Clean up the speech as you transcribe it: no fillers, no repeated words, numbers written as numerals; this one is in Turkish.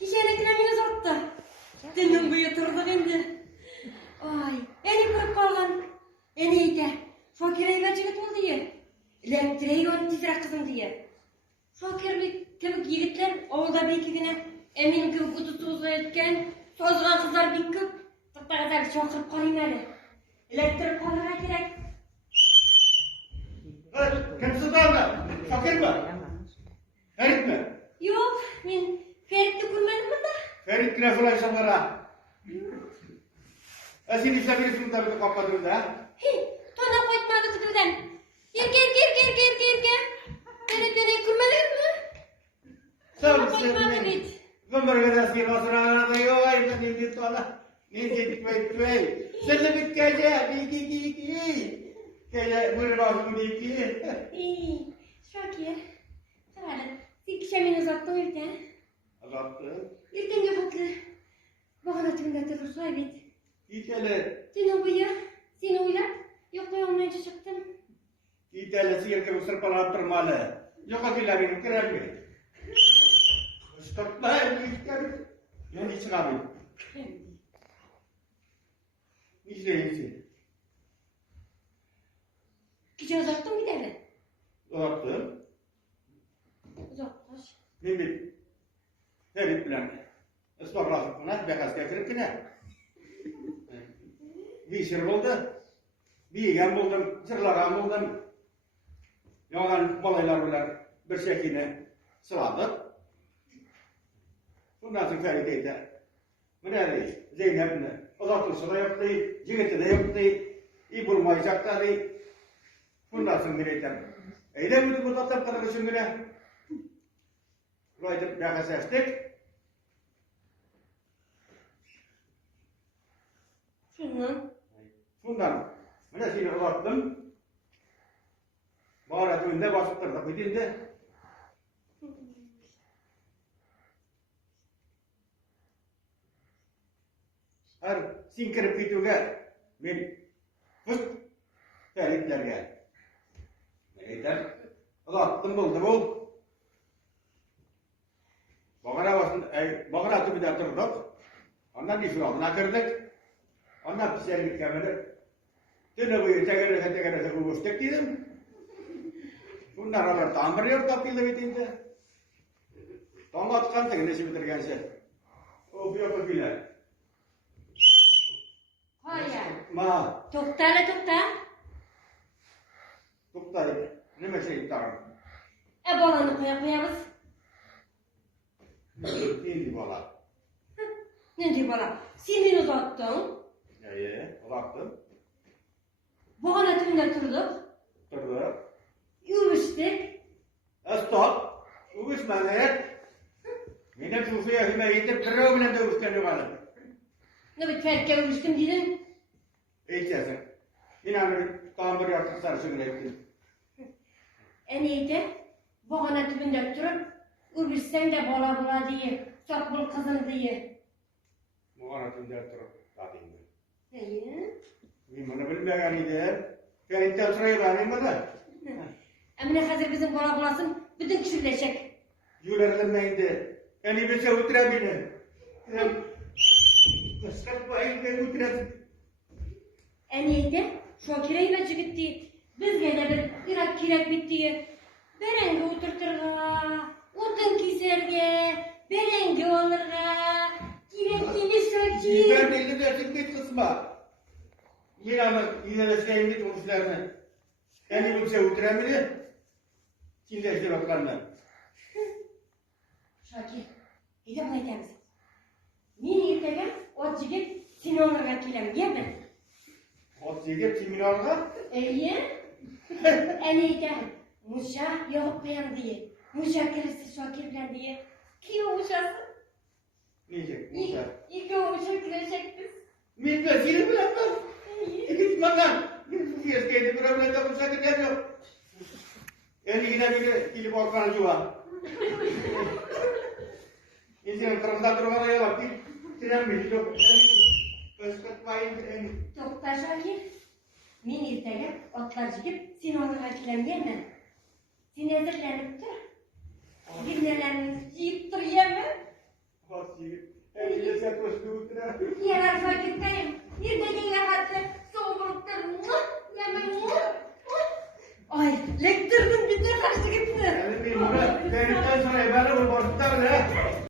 Kişeneklerimiz attı. Dünden buyu turduk indi. Ay, eni kırıp kalgan. Eni de. Şokirey verceket oldu ye. Elektriği gönü tizrak kızım diye. Şokirlik kemik yigitler oğulda bir iki güne eminim ki kutu tuzlu etken tozgan kızlar binkip tıkta kadar çok kırıp kalayım öyle. Elektrik kalana gerek. Kimsiz orada? Fakir mi? Ferit mi? Yok, men Ferit'i kurmadım da. Ferit yine soraysam var. Sen işte bir sınıfta bir kapadın da. Tona koymadı kutudan. Gir. Beni kurmalar mı? Sağ ol Koymadı sen. bit. Gömber kadar sıyır olsun arada yok. Ay ben indi tola. Nince dikmeyi. Sen de bit gece. İki. Gece bunu bakın iki. İyi, Şakir. Tamam. Sikişemini uzattım ülken. Azalttı. Ülken yapıklı. Bakın atımda tırır soybet. İtele. Seni buya, seni uylap. Yok olmayınca çıktım. İtele sıyır gibi sırpalanıp durmalı. Yok akıyla benim kırar mı? Stopla. Yani çıkamıyor. İşte. Gece uzattım gidelim. Uzattım. Uzaklaş. Mimik. Ferit bilen. Ismarlasıp buna bekas getirip yine. Bir şir buldu. Bir yigen buldum. Çırlagan buldum. Yalan balaylar bilen bir şekilde sıladık. Bundan sonra Ferit eydi. Bu ne değil? Zeynep'ini uzatılsa da yok değil. Cigiti de yok değil. İyi bulmayacak da değil. Bundan sonra bireyden. Eyle mi bu tatlım kadar için bile? Burayı bekas ettik. Şundan. Bundan mana seni uzattım. Bağıra önünde basıp durdu. Bütünde. Her sinkirip gitüge men fıst Feritlerge. Neyden? Uzattım buldu bul. Bağıra atı bir de durduk. Ondan işin altına kırdık. Ondan pişerlik kemedik. Tüne boyu tekerlese kuruştuk dedim. Bunlar haber tamir yok kapıyla bitince. Tonla atkan teknesi bitirgense. O bir yapabilir. Hayır. Ma, Tokta. tuktay. Ne mesele tarım? Balanı koyamız. İndi bala. Ne diyor bana? Seni uzattım. Uzattım. Bağın atımda turduk. Durdu. Yürüyüştük. Stop. Uvuşma neyet. Benim susuya hüme yedip kırığı bile de uvuşkanı var. Ne bir terke yürüyüştüm dedim. İçesin. İnanın tamir yaptık sarışın ettim. En iyi de bağın atımda turup yürüyüşsen de bala diye. Çok bul kızım diye. Bu anlatım derttir. Tadıyım. İyi. Bunu bilmeyen idi. Ferit'ten sırayı vereyim bana. Emine hazır bizim bulasın. Bütün kişileşecek. Yülerlerinde. Yani bir şey oturabilir. Kıskat bayım ben oturabilir. En iyi de Şokire'yi ve gitti. Biz gene bir Irak kirek bitti. Berenge oturturga. Odun kiserge. Berenge olurga. Kirekini sökeyim. Ben belli dersin bir kısma. Miran'ın ilerleseyim bir konuşlarını. Yani bir şey oturabilir. Çinleştir oklarına. Şakir, gidip ne ederiz? Mini irtegen, o cigip sinonlara kilem yeme. Ot yiyip kimin alga? İyi. En iyi de Muşa yok koyan diye. Muşa kirisi Şakir bilen diye. Ki o Muşa'sın? Neyecek? Musa. İlk o Muşa kireşek biz. Millet seni bilemez. İyi. Gitmem lan. Bir fiyeskeydi. Bir ömrede Musa gidemiyor. Yani yine bir kilip orkanıcı var. İnsanın kırmızı durmada yalap değil. Tren mi? Yok. Özkat bayım. Tokta Şakir. Mini irtegen, otlar cigip sinonlara kilem yeme. Seni ezirlenip dur. Girmelerini yiyip dur yeme. Ot Her gece sen koştuğunda